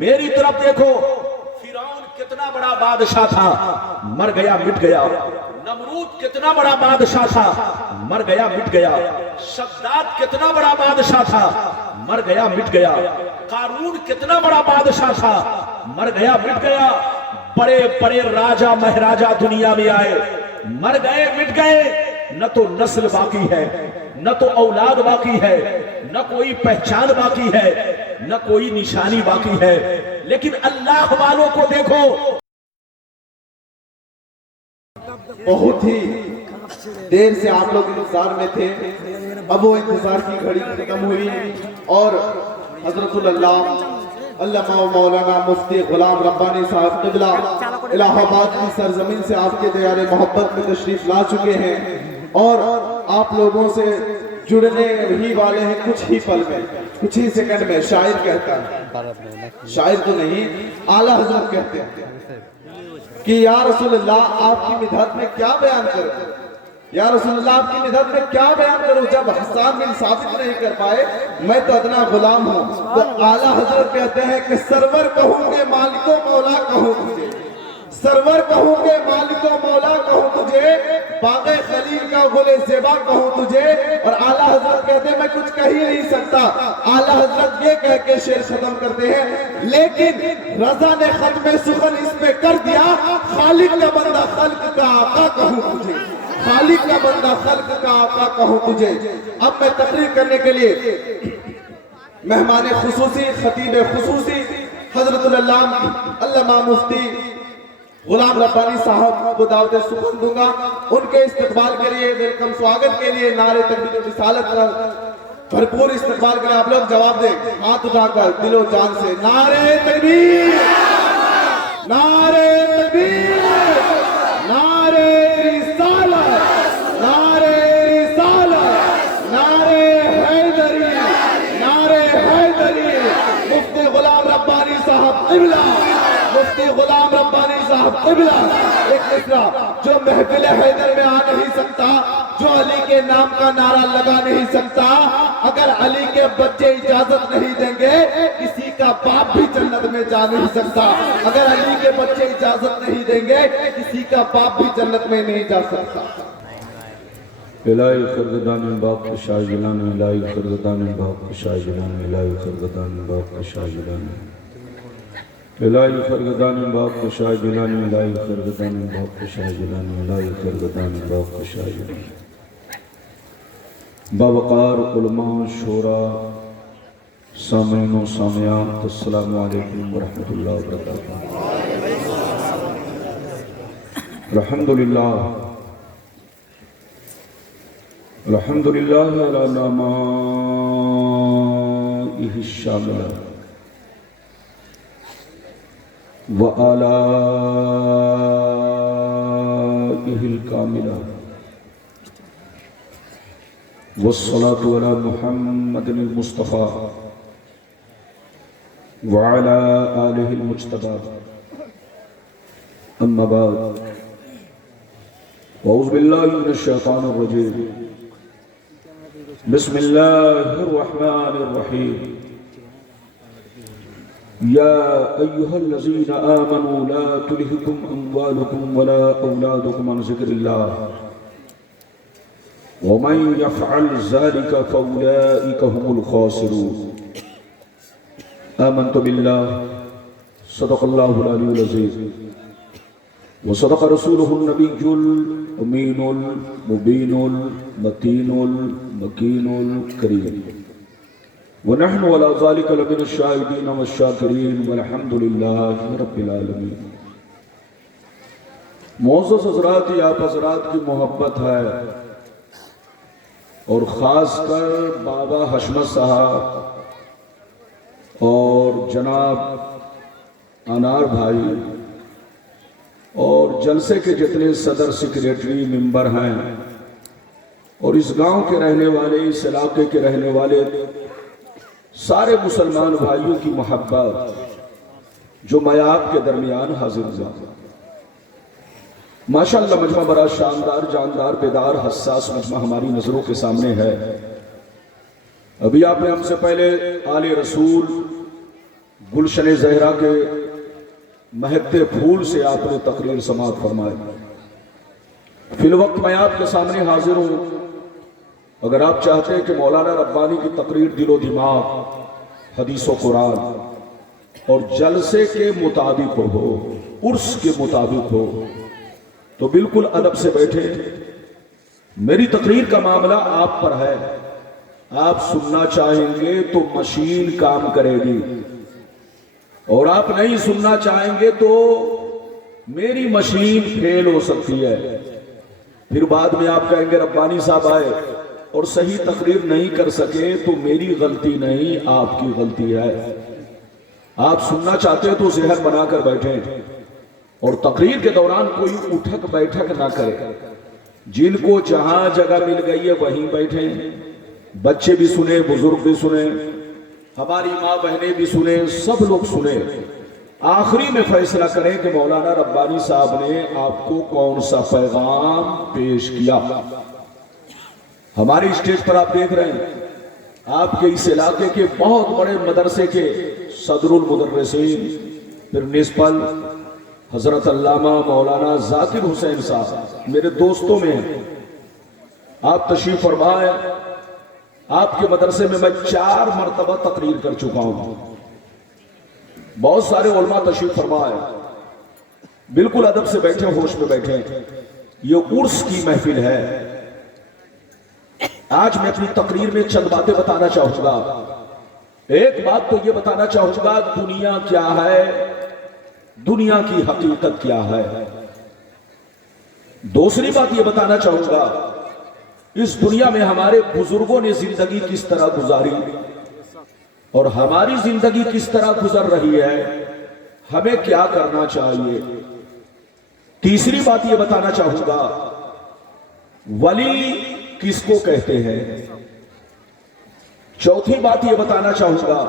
میری طرف دیکھو، فرعون کتنا بڑا بادشاہ تھا، مر گیا مٹ گیا۔ نمرود کتنا بڑا بادشاہ تھا، مر گیا مٹ گیا۔ شداد کتنا بڑا بادشاہ تھا، مر گیا مٹ گیا۔ قارون کتنا بڑا بادشاہ تھا، مر گیا مٹ گیا۔ بڑے بڑے راجہ مہراجہ دنیا میں آئے، مر گئے مٹ گئے۔ نہ تو نسل باقی ہے، نہ تو اولاد باقی ہے، نہ کوئی پہچان باقی ہے، نہ کوئی نشانی باقی ہے۔ لیکن اللہ والوں کو دیکھو، بہت ہی دیر سے آپ لوگ انتظار میں تھے، اب وہ انتظار کی گھڑی ختم ہوئی اور حضرت اللہ علامہ و مولانا مفتی غلام ربانی صاحب قبلہ الہ آباد کی سرزمین سے آپ کے دیار محبت میں تشریف لا چکے ہیں اور آپ لوگوں سے جڑنے ہی والے ہیں کچھ ہی پل میں، کچھ ہی سیکنڈ میں۔ شاعر کہتا ہے، شاعر تو نہیں، اعلیٰ حضرت کہتے ہیں کہ یا رسول اللہ آپ کی مدحت میں کیا بیان کروں، یا رسول اللہ آپ کی مدحت میں کیا بیان کروں، جب حسان بن ثابت نہیں کر پائے میں تو ادنا غلام ہوں۔ تو اعلیٰ حضرت کہتے ہیں کہ سرور کہوں گے مالک و مولا کہوں تجھے، سرور کہوں گے مالک و مولا کہوں تجھے، باغ خلیل کا گل زیبا کہوں تجھے۔ اور اعلیٰ حضرت کہتے ہیں میں کچھ کہہ ہی نہیں سکتا۔ اعلیٰ حضرت یہ کہہ کے شعر ختم کرتے ہیں، لیکن رضا نے ختم سخن اس پہ کر دیا، خالق کا بندہ خلق کا آقا کہوں تجھے، خالق کا بندہ خلق کا آقا کہوں تجھے۔ اب میں تقریر کرنے کے لیے مہمان خصوصی، خطیب خصوصی حضرت علامہ مفتی غلام ربانی صاحب کو دعوت سخن دوں گا۔ ان کے استقبال کے لیے، ویلکم سواگت کے لیے، نعرہ تکبیر و رسالت کا بھرپور استقبال کے لیے آپ لوگ جواب دیں ہاتھ اٹھا کر دل و جان سے، نعرہ تکبیر، نعرہ تکبیر، نعرہ رسالت، نعرہ رسالت، نعرہ حیدری، نعرہ حیدری۔ مفتی غلام ربانی صاحب قبلہ، مفتی غلام ربانی صاحب قبلہ۔ ایک مصرع جو محفل حیدر میں آ نہیں سکتا، جو علی کے نام کا نعرہ لگا نہیں سکتا، اگر علی کے بچے اجازت نہیں دیں گے کسی کا باپ بھی جنت میں جا نہیں سکتا، اگر علی کے بچے اجازت نہیں دیں گے کسی کا باپ بھی جنت میں نہیں جا سکتا۔ الہی خرگدان باق شاہ جلان، الہی خرگدان باق شاہ جلان، الہی خرگدان باق شاہ جلان، الہی خرگدان باق شاہ جلان، الہی خرگدان باق شاہ جلان، الہی خرگدان باق شاہ جلان۔ باوقار علماء، شورا، سامعین و سامعات، السلام علیکم ورحمۃ اللہ وبرکاتہ۔ الحمدللہ، الحمدللہ علی نعمائہ الشاملہ وآلائہ الکاملہ، والصلاة علی محمد المصطفیٰ وعلى آلہ المجتبى، اما بعد، اعوذ باللہ من الشیطان الرجیم، بسم اللہ الرحمن الرحیم، یا ایہا الذین آمنوا لا تلہکم اموالکم ولا اولادکم عن ذکر اللہ، ومن یفعل ذلک فاولئک هم الخاسرون۔ آمنت باللہ، صدق اللہ العلی العظیم، وصدق رسوله النبی الامین المبین المتین المکین الکریم، ونحن ولا ذلك لمن الشاہدین والشاکرین والحمد للہ رب العالمین۔ معزز حضرات، آپ حضرات کی محبت ہے اور خاص کر بابا حشمت صاحب اور جناب انار بھائی اور جلسے کے جتنے صدر سیکریٹری ممبر ہیں اور اس گاؤں کے رہنے والے، اس علاقے کے رہنے والے سارے مسلمان بھائیوں کی محبت جو میں آپ کے درمیان حاضر ہوا، ماشاءاللہ مجمع بڑا شاندار، جاندار، بیدار، حساس مجمع ہماری نظروں کے سامنے ہے۔ ابھی آپ نے ہم سے پہلے آل رسول गुलशन जहरा के महकते फूल से आपने तकरीर समाअत फरमाई। फिल वक्त मैं आपके सामने हाजिर हूँ। अगर आप चाहते हैं कि मौलाना रब्बानी की तकरीर दिलो दिमाग, हदीस व कुरान और जलसे के मुताबिक हो, उर्स के मुताबिक हो, तो बिल्कुल अदब से बैठे। मेरी तकरीर का मामला आप पर है। आप सुनना चाहेंगे तो मशीन काम करेगी, और आप नहीं सुनना चाहेंगे तो मेरी मशीन फेल हो सकती है। फिर बाद में आप कहेंगे रब्बानी साहब आए और सही तकरीर नहीं कर सके तो मेरी गलती नहीं, आपकी गलती है। आप सुनना चाहते हो तो जहर बनाकर बैठें, और तकरीर के दौरान कोई उठक बैठक ना करे। जिनको जहां जगह मिल गई है वहीं बैठे। बच्चे भी सुने, बुजुर्ग भी सुने, हमारी माँ बहनें भी सुने, सब लोग सुने। आखिरी में फैसला करें कि मौलाना रब्बानी साहब ने आपको कौन सा पैगाम पेश किया। हमारे स्टेज पर आप देख रहे हैं, आपके इस इलाके के बहुत बड़े मदरसे के सदरुल मुदर्रिसीन, प्रिंसिपल हजरत अल्लामा मौलाना जाकिर हुसैन साहब मेरे दोस्तों में हैं। आप तशरीफ फरमाए। आपके मदरसे में मैं 4 मरतबा तकरीर कर चुका हूं। बहुत सारे उलमा तशरीफ फरमाए। बिल्कुल अदब से बैठे, होश में बैठे। ये उर्स की महफिल है। आज मैं अपनी तकरीर में चंद बातें बताना चाहूंगा। एक बात तो ये बताना चाहूंगा, दुनिया क्या है, दुनिया की हकीकत क्या है। दूसरी बात ये बताना चाहूंगा, इस दुनिया में हमारे बुजुर्गों ने जिंदगी किस तरह गुजारी और हमारी जिंदगी किस तरह गुजर रही है, हमें क्या करना चाहिए। तीसरी बात ये बताना चाहूंगा, वली किसको कहते हैं। चौथी बात ये बताना चाहूंगा,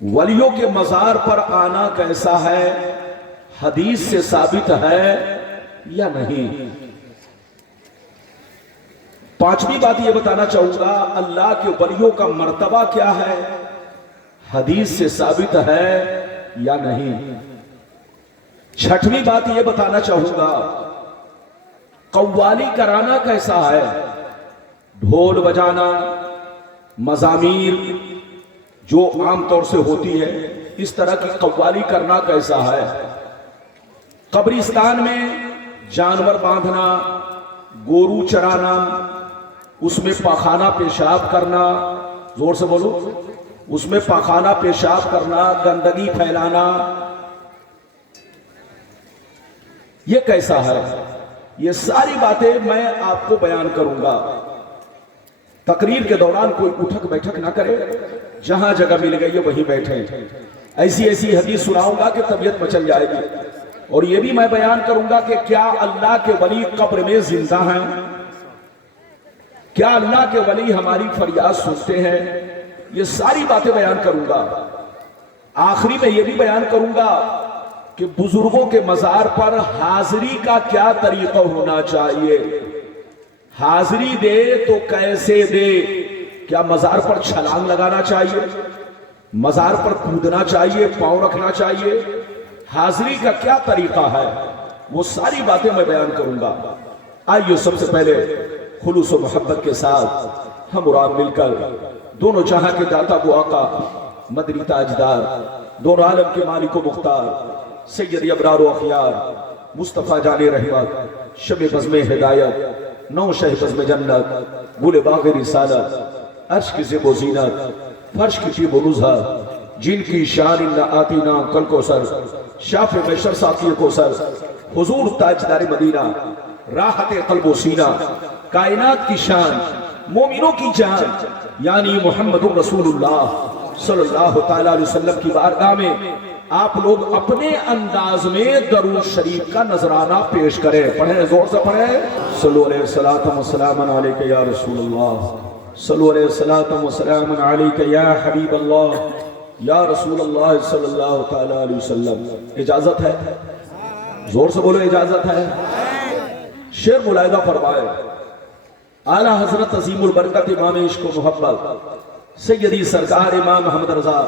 वलियों के मजार पर आना कैसा है, हदीस से साबित है या नहीं। पांचवी बात ये बताना चाहूंगा, अल्लाह के वलियों का मर्तबा क्या है, हदीस से साबित है या नहीं। छठवीं बात ये बताना चाहूंगा, कव्वाली कराना कैसा है, ढोल बजाना, मजामीर जो आमतौर से होती है, इस तरह की कव्वाली करना कैसा है। कब्रिस्तान में जानवर बांधना, गोरू चराना, उसमें पाखाना पेशाब करना, जोर से बोलो, उसमें पाखाना पेशाब करना, गंदगी फैलाना, ये कैसा है। ये सारी बातें मैं आपको बयान करूंगा। तकरीर के दौरान कोई उठक बैठक ना करे, जहां जगह मिल गई है वहीं बैठे। ऐसी ऐसी हदीस सुनाऊंगा कि तबीयत मचल जाएगी। और ये भी मैं बयान करूंगा कि क्या अल्लाह के वली कब्र में जिंदा हैं, क्या अल्लाह के वली हमारी फरियाद सुनते हैं। ये सारी बातें बयान करूंगा। आखिरी में ये भी बयान करूंगा कि बुजुर्गों के मजार पर हाजिरी का क्या तरीका होना चाहिए। हाजिरी दे तो कैसे दे, क्या मजार पर छलांग लगाना चाहिए, मजार पर कूदना चाहिए, पांव रखना चाहिए, हाजिरी का क्या तरीका है, वो सारी बातें मैं बयान करूंगा। आइए सबसे पहले खुलूस व मोहब्बत के साथ हम और मिलकर दोनों जहां के दाता वो आका, मदनी ताजदार, दोनों आलम के मालिक व मुख्तार, सैयद अबरार व अखियार, मुस्तफ़ा जाने रहमत, शब बज़्म हिदायत, नौ शह बज़्म जन्नत, गुल बाग़ रिसालत, अर्श की ज़िब ज़ीनत, फर्श की शीब नुज़हा, जिनकी शान न आतीना कल को सर, शाफ़ महशर साक़ी को सर, हुज़ूर ताजदार मदीना, राहत क़ल्ब व सीना, कायनात की शान, मोमिनों की जान, यानी मोहम्मदुर रसूलुल्लाह सल्लल्लाहु तआला अलैहि वसल्लम की बारगाह में आप लोग अपने अंदाज में दरूद शरीफ का नजराना पेश करें। पढ़ें, जोर से पढ़ें। सल्लल्लाहु अलैहि वसल्लम अलैका या रसूलल्लाह, सल्लल्लाहु अलैहि वसल्लम अलैका या हबीबल्लाह, या रसूलल्लाह सल्लल्लाहु तआला अलैहि वसल्लम। इजाजत है, जोर से बोलो, इजाजत है। शेर मुलाहिदा फरमाए, आला हजरत अजीमुल बरकत इमाम इश्क व मोहब्बत सैयदी सरकार इमाम अहमद रजा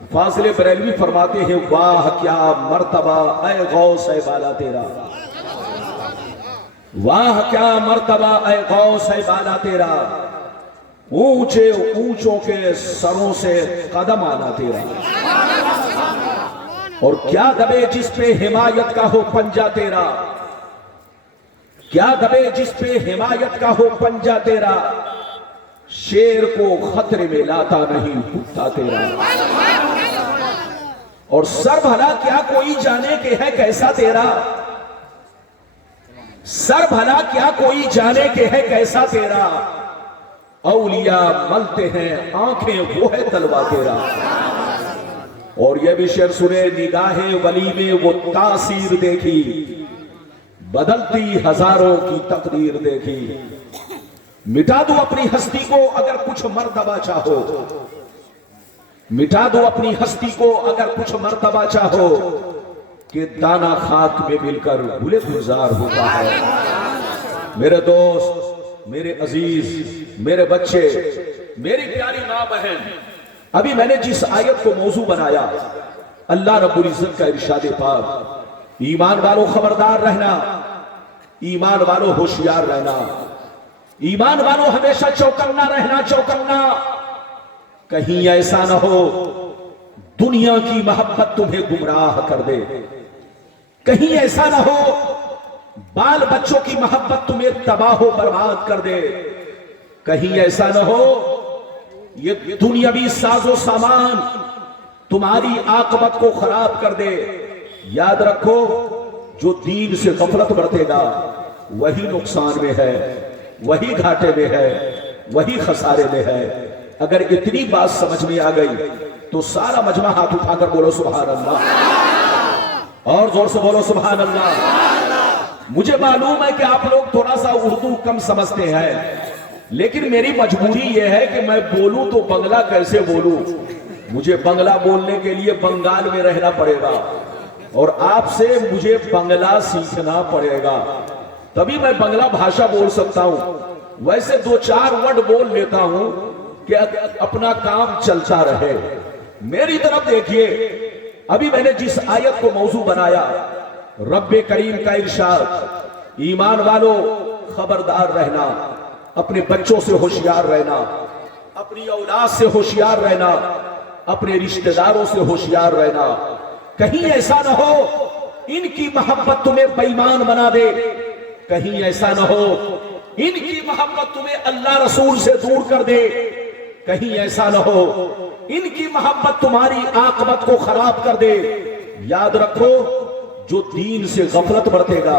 फाजिल बरेलवी फरमाते हैं, वाह क्या मर्तबा ऐ गौस ऐ बाला तेरा, वाह क्या मर्तबा ऐ गौस ऐ बाला तेरा, ऊंचे ऊंचों के सरों से कदम आना तेरा, और क्या दबे जिस पे हिमायत का हो पंजा तेरा, क्या दबे जिस पे हिमायत का हो पंजा तेरा, शेर को खतरे में लाता नहीं भूखता तेरा, और सर भला क्या कोई जाने के है कैसा तेरा, सर भला क्या कोई जाने के है कैसा तेरा, औलिया मलते हैं आंखें वो है तलवा तेरा। और यह भी शेर सुने, निगाहे वली में वो तासीर देखी, बदलती हजारों की तकदीर देखी, मिटा दो अपनी हस्ती को अगर कुछ मर्तबा चाहो, मिटा दो अपनी हस्ती को अगर कुछ मर्तबा चाहो, कि दाना खाक में मिलकर गुले गुलजार होता है। मेरे दोस्त, मेरे अजीज, मेरे बच्चे, मेरी प्यारी माँ बहन, अभी मैंने जिस आयत को मौजू बनाया, अल्लाह रब्बुल इज्जत का इरशाद पाक, ईमान वालों खबरदार रहना, ईमान वालों होशियार रहना, ईमान वालों हमेशा चौकन्ना रहना, चौकन्ना। कहीं ऐसा न हो दुनिया की मोहब्बत तुम्हें गुमराह कर दे, कहीं ऐसा न हो बाल बच्चों की मोहब्बत तुम्हें तबाह बर्बाद कर दे, कहीं ऐसा न हो ये दुनियावी साजो सामान तुम्हारी आकबत को खराब कर दे। याद रखो, जो दीन से गफलत बरतेगा वही नुकसान में है, वही घाटे में है, वही खसारे में है। अगर इतनी बात समझ में आ गई तो सारा मजमा हाथ उठाकर बोलो सुभान अल्लाह, और जोर से बोलो सुभान अल्लाह। मुझे मालूम है कि आप लोग थोड़ा सा उर्दू कम समझते हैं, लेकिन मेरी मजबूरी यह है कि मैं बोलूं तो बंगला कैसे बोलूं। मुझे बंगला बोलने के लिए बंगाल में रहना पड़ेगा और आपसे मुझे बंगला सीखना पड़ेगा, तभी मैं बंगला भाषा बोल सकता हूं। वैसे दो चार वर्ड बोल लेता हूं कि अपना काम चलता रहे। मेरी तरफ देखिए, अभी मैंने जिस आयत को मौजू बनाया, रब्बे करीम का इरशाद, ईमान वालों खबरदार रहना, अपने बच्चों से होशियार रहना, अपनी औलाद से होशियार रहना, अपने रिश्तेदारों से होशियार रहना। कहीं ऐसा न हो इनकी मोहब्बत तुम्हें बेईमान बना दे, कहीं ऐसा न हो इनकी मोहब्बत तुम्हें अल्लाह रसूल से दूर कर दे, कहीं ऐसा न हो इनकी मोहब्बत तुम्हारी आकबत को खराब कर दे। याद रखो, जो दीन से गफलत बरतेगा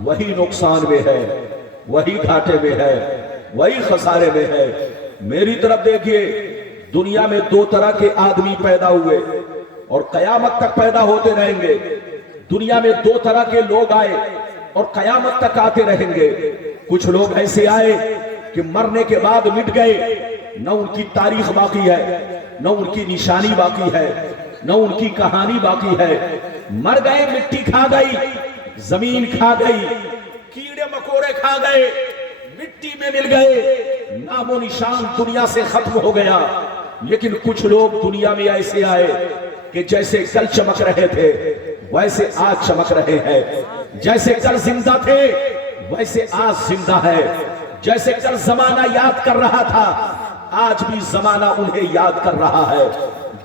वही नुकसान में है, वही घाटे में है, वही खसारे में है। मेरी तरफ देखिए, दुनिया में दो तरह के आदमी पैदा हुए और कयामत तक पैदा होते रहेंगे। दुनिया में दो तरह के लोग आए और कयामत तक आते रहेंगे। कुछ लोग ऐसे आए कि मरने के बाद मिट गए, न उनकी तारीख बाकी है, न उनकी निशानी बाकी है, न उनकी कहानी बाकी है। मर गए, मिट्टी खा गई, जमीन खा गई, कीड़े मकोड़े खा गए, मिट्टी में मिल गए, नामो निशान दुनिया से खत्म हो गया। लेकिन कुछ लोग दुनिया में ऐसे आए कि जैसे कल चमक रहे थे वैसे आज चमक रहे हैं, जैसे कल जिंदा थे वैसे आज जिंदा है, जैसे कल जमाना याद कर रहा था आज भी जमाना उन्हें याद कर रहा है,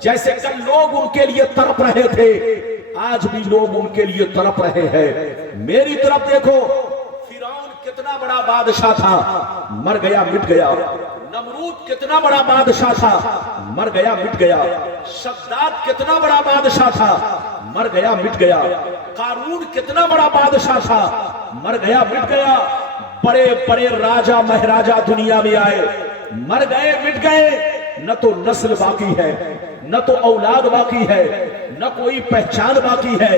जैसे कल लोग उनके लिए तड़प रहे थे आज भी लोग उनके लिए तड़प रहे हैं। मेरी तरफ देखो, फिरौन कितना बड़ा बादशाह था, मर गया मिट गया। नमरूद कितना बड़ा बादशाह था, मर गया मिट गया। शद्दाद कितना बड़ा बादशाह था, मर गया मिट गया। कारून कितना बड़ा बादशाह था, मर गया मिट गया। बड़े बड़े राजा महाराजा दुनिया में आए, मर गए मिट गए। न तो नस्ल बाकी है, न तो औलाद बाकी है, न कोई पहचान बाकी है,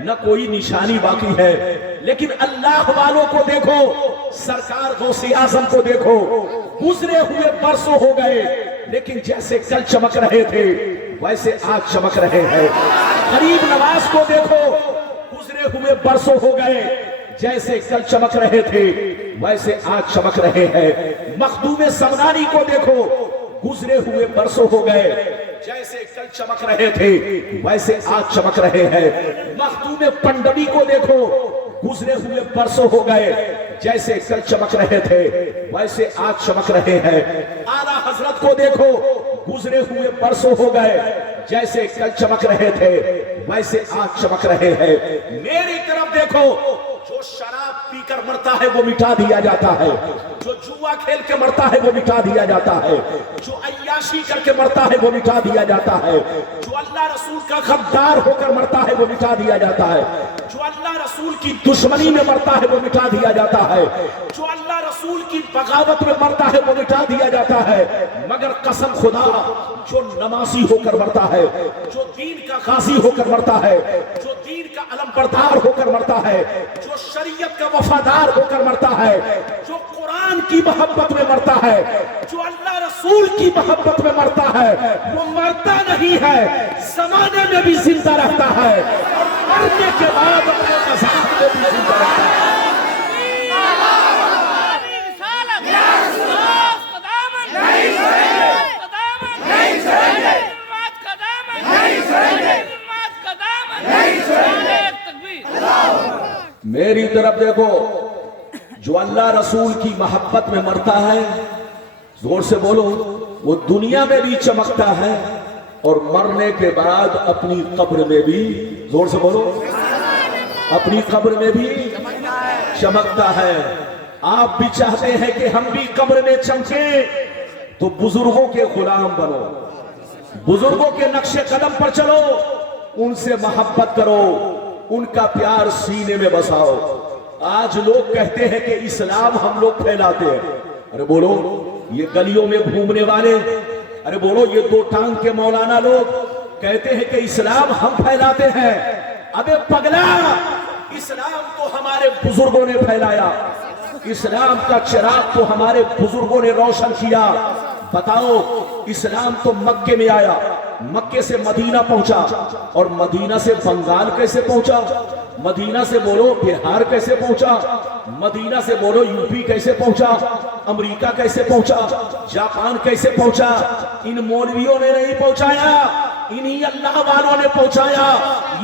न कोई निशानी बाकी है। लेकिन अल्लाह वालों को देखो, सरकार गौसे आजम को देखो, गुजरे हुए बरसों हो गए लेकिन जैसे कल चमक रहे थे वैसे आज चमक रहे हैं। गरीब नवाज को देखो, गुजरे हुए बरसों हो गए, जैसे कल चमक रहे थे वैसे आज चमक रहे हैं। मखदूम समनानी को देखो, गुजरे हुए बरसों हो गए जैसे कल चमक रहे थे वैसे आज चमक रहे हैं। मखदूम पंडवी को देखो, गुजरे हुए बरसों हो गए, जैसे कल चमक रहे थे वैसे आज चमक रहे हैं। आला हजरत को देखो, गुजरे हुए बरसों हो गए, जैसे कल चमक रहे थे वैसे आज चमक रहे हैं। मेरी तरफ देखो, जो शराब पीकर मरता है वो मिटा दिया जाता है, जो जुआ खेल के मरता है वो मिटा दिया जाता है, जो अय्याशी करके मरता है वो मिटा दिया जाता है, जो अल्लाह रसूल का गद्दार होकर मरता है वो मिटा दिया जाता है, जो अल्लाह रसूल की दुश्मनी में मरता है वो मिटा दिया जाता है, जो अल्लाह रसूल की बगावत में मरता है वो मिटा दिया जाता है। मगर कसम खुदा, जो नमाजी होकर मरता है, जो दीन का गाजी होकर मरता है, जो दीन का अलमबरदार होकर मरता है, जो शरीयत का वफादार होकर मरता है, जो कुरान की मोहब्बत में मरता है, जो अल्लाह रसूल की मोहब्बत में मरता है, वो मरता नहीं है, जमाने में भी जिंदा रहता है, मरने के बाद अपने मज़ार में भी जिंदा रहता है। मेरी तरफ देखो, जो अल्लाह रसूल की मोहब्बत में मरता है, जोर से बोलो, वो दुनिया में भी चमकता है और मरने के बाद अपनी कब्र में भी, जोर से बोलो, अपनी कब्र में भी चमकता है। आप भी चाहते हैं कि हम भी कब्र में चमके, तो बुजुर्गों के गुलाम बनो, बुजुर्गों के नक्शे कदम पर चलो, उनसे मोहब्बत करो, उनका प्यार सीने में बसाओ। आज लोग कहते हैं कि इस्लाम हम लोग फैलाते हैं। अरे बोलो, ये गलियों में घूमने वाले, अरे बोलो, ये दो टांग के मौलाना लोग कहते हैं कि इस्लाम हम फैलाते हैं। अबे पगला, इस्लाम तो हमारे बुजुर्गों ने फैलाया, इस्लाम का चिराग तो हमारे बुजुर्गों ने रोशन किया। बताओ, इस्लाम तो मक्के में आया, मक्के से मदीना पहुंचा, और मदीना से बंगाल कैसे पहुंचा, मदीना से बोलो बिहार कैसे पहुंचा, मदीना से बोलो यूपी कैसे पहुंचा, अमेरिका कैसे पहुंचा, जापान कैसे पहुंचा। इन मौलवियों ने नहीं पहुंचाया, इन्हीं अल्लाह वालों ने पहुंचाया।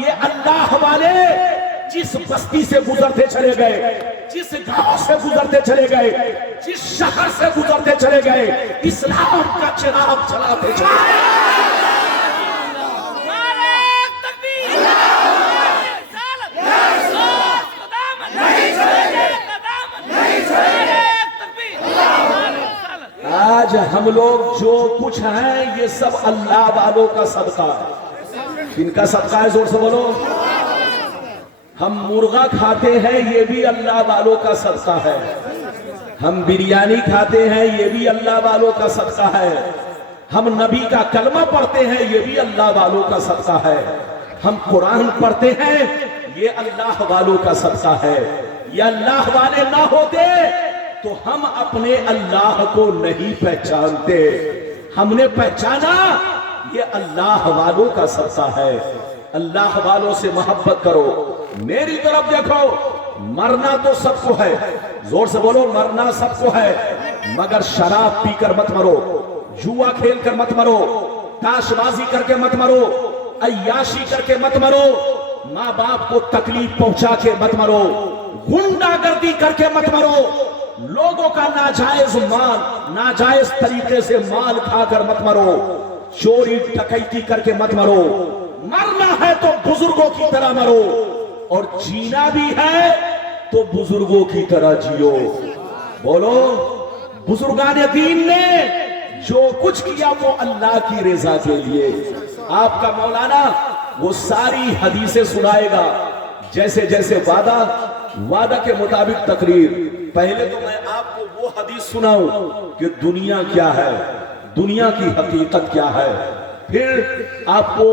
ये अल्लाह वाले जिस बस्ती से गुजरते चले गए, जिस गांव से गुजरते चले गए, जिस शहर से गुजरते चले गए, इस्लाम का चिराग जलाते चले गए। आज हम लोग जो कुछ हैं ये सब अल्लाह वालों का सदका है। किनका सदका है, जोर से बोलो। हम मुर्गा खाते हैं, ये भी अल्लाह वालों का सदका है। हम बिरयानी खाते हैं, ये भी अल्लाह वालों का सदका है। हम नबी का कलमा पढ़ते हैं, ये भी अल्लाह वालों का सदका है। हम कुरान पढ़ते हैं, ये अल्लाह वालों का सदका है। ये अल्लाह वाले ना होते तो हम अपने अल्लाह को नहीं पहचानते। हमने पहचाना, ये अल्लाह वालों का सदका है। अल्लाह वालों से मोहब्बत करो। मेरी तरफ देखो, मरना तो सबको है, जोर से बोलो, मरना सबको है, मगर शराब पीकर मत मरो, जुआ खेल कर मत मरो, ताशबाजी करके मत मरो, अय्याशी करके मत मरो, माँ बाप को तकलीफ पहुंचा के मत मरो, गुंडागर्दी करके मत मरो, लोगों का नाजायज माल, नाजायज तरीके से माल खाकर मत मरो, चोरी डकैती करके मत मरो। मरना है तो बुजुर्गों की तरह मरो, और जीना भी है तो बुजुर्गों की तरह जियो। बोलो, बुजुर्गाने दीन ने जो कुछ किया वो अल्लाह की रजा के लिए। आपका मौलाना वो सारी हदीसें सुनाएगा, जैसे जैसे वादा के मुताबिक तकरीर। पहले तो मैं आपको वो हदीस सुनाऊं कि दुनिया क्या है, दुनिया की हकीकत क्या है, फिर आपको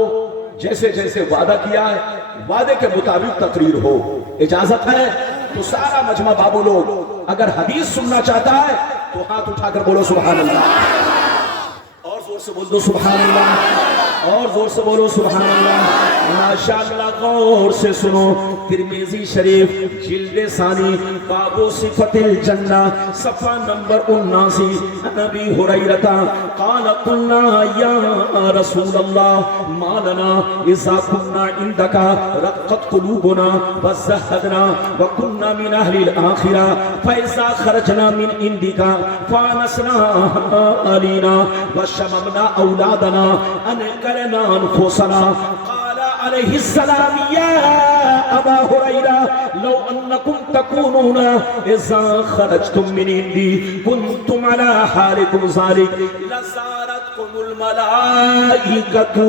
जैसे जैसे वादा किया है वादे के मुताबिक तकरीर हो। इजाजत है तो सारा मजमा बाबू लोग अगर हदीस सुनना चाहता है तो हाथ उठाकर बोलो सुभान अल्लाह, और जोर से बोल दो सुभान अल्लाह, और जोर से बोलो सुभान अल्लाह। माशाअल्लाह गौर से सुनो, तिरमिजी शरीफ जिल्द सानी बाबो सिफतिल जन्ना सफा नंबर 79, नबी हुरैरा قال قلنا या रसूल अल्लाह मा लना इज़ा कुन्ना इंदका रक़त कुलूबुना वज़हदना व कुन्ना मिन अहलिल आखिरा फइज़ा खरजना मिन इंदिका फानसना अलीना व शममना औलादना अनकरना अनफुसना अलैहि सलाम या अबा हुरैरा लौ अन्नकुम तकूनून इज़ा खरजतुम मिन इंदी कुंतुम अला हालिकुम ज़ालिक लज़ारतकुमुल मलाइकतु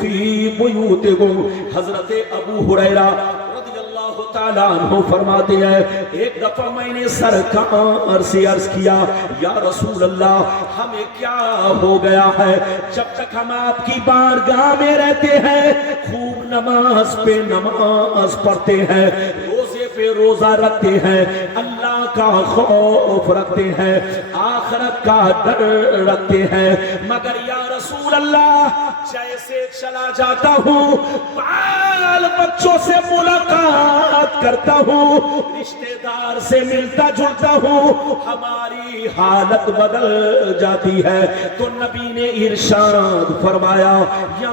फी बुयूतिकुम। हज़रत अबू हुरैरा रज़ियल्लाहु ताला अन्हु फरमाते हैं, एक दफा मैंने सरकार से अर्ज किया, या रसूल अल्लाह हमें क्या हो गया है, जब तक हम आपकी बारगाह में रहते हैं खूब नमाज पे नमाज पढ़ते हैं, रोजे पे रोजा रखते हैं, अल्लाह का खौफ रखते हैं, आखिरत का डर रखते हैं, मगर या रसूल अल्लाह जैसे चला जाता हूँ बाल बच्चों से मुलाकात करता हूँ, रिश्तेदार से मिलता जुलता हूँ, हमारी हालत बदल जाती है। तो नबी ने इरशाद फरमाया, या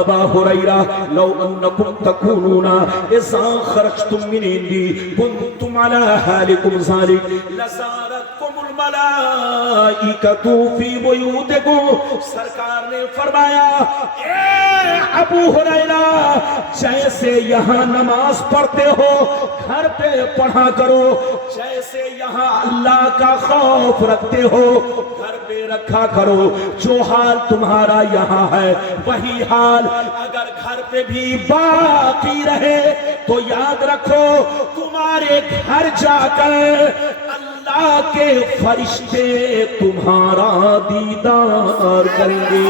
अबा हुरैरा लौ अन्नकुम तकूनूना इज़ा खरजतुम मिन इंदी कुंतुम अला हालिकुम ज़ालिक लज़ारतकुमुल मलाइकतु फी बुयूतिकुम। सरकार ने फरमाया, ए अबू हुरैरा जैसे यहाँ नमाज पढ़ते हो घर पे पढ़ा करो, जैसे यहाँ अल्लाह का खौफ रखते हो घर पे रखा करो, जो हाल तुम्हारा यहाँ है वही हाल अगर घर पे भी बाकी रहे तो याद रखो तुम्हारे घर जाकर अल्लाह के फरिश्ते तुम्हारा दीदार करेंगे।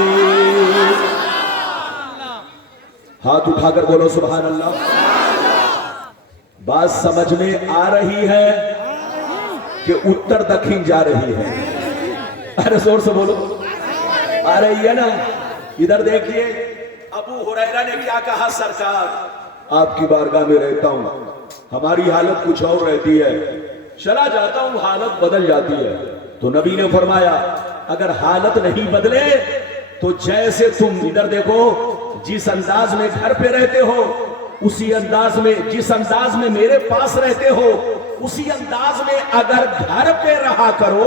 हाथ उठाकर बोलो सुभान अल्लाह। बात समझ में आ रही है कि उत्तर दक्षिण जा रही है? अरे जोर से बोलो, आ रही है ना? इधर देखिए, अबू हुरैरा ने क्या कहा, सरकार आपकी बारगाह में रहता हूं, हमारी हालत कुछ और रहती है, चला जाता हूं हालत बदल जाती है। तो नबी ने फरमाया, अगर हालत नहीं बदले तो जैसे तुम इधर देखो जिस अंदाज में घर पे रहते हो उसी अंदाज में, जिस अंदाज में मेरे पास रहते हो उसी अंदाज में अगर घर पे रहा करो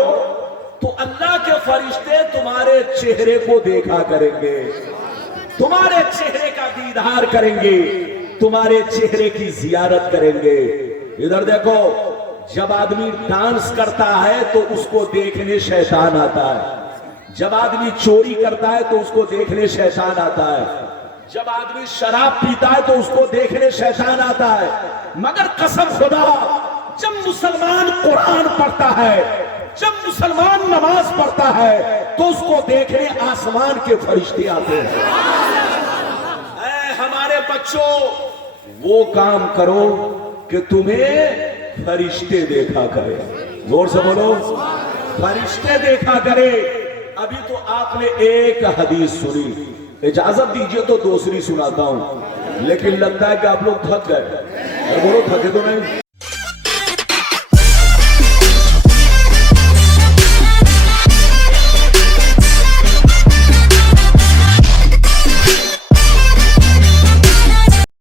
तो अल्लाह के फरिश्ते तुम्हारे चेहरे को देखा करेंगे, तुम्हारे चेहरे का दीदार करेंगे, तुम्हारे चेहरे की जियारत करेंगे। इधर देखो, जब आदमी डांस करता है तो उसको देखने शैतान आता है, जब आदमी चोरी करता है तो उसको देखने शैतान आता है, जब आदमी शराब पीता है तो उसको देखने शैतान आता है, मगर कसम खुदा जब मुसलमान कुरान पढ़ता है, जब मुसलमान नमाज पढ़ता है तो उसको देखने आसमान के फरिश्ते आते हैं। ऐ हमारे बच्चों, वो काम करो कि तुम्हें फरिश्ते देखा करे। जोर से बोलो, फरिश्ते देखा करे। अभी तो आपने एक हदीस सुनी, इजाजत दीजिए तो दूसरी सुनाता हूं, लेकिन लगता है कि आप लोग थक गए। बोलो, थके तो नहीं?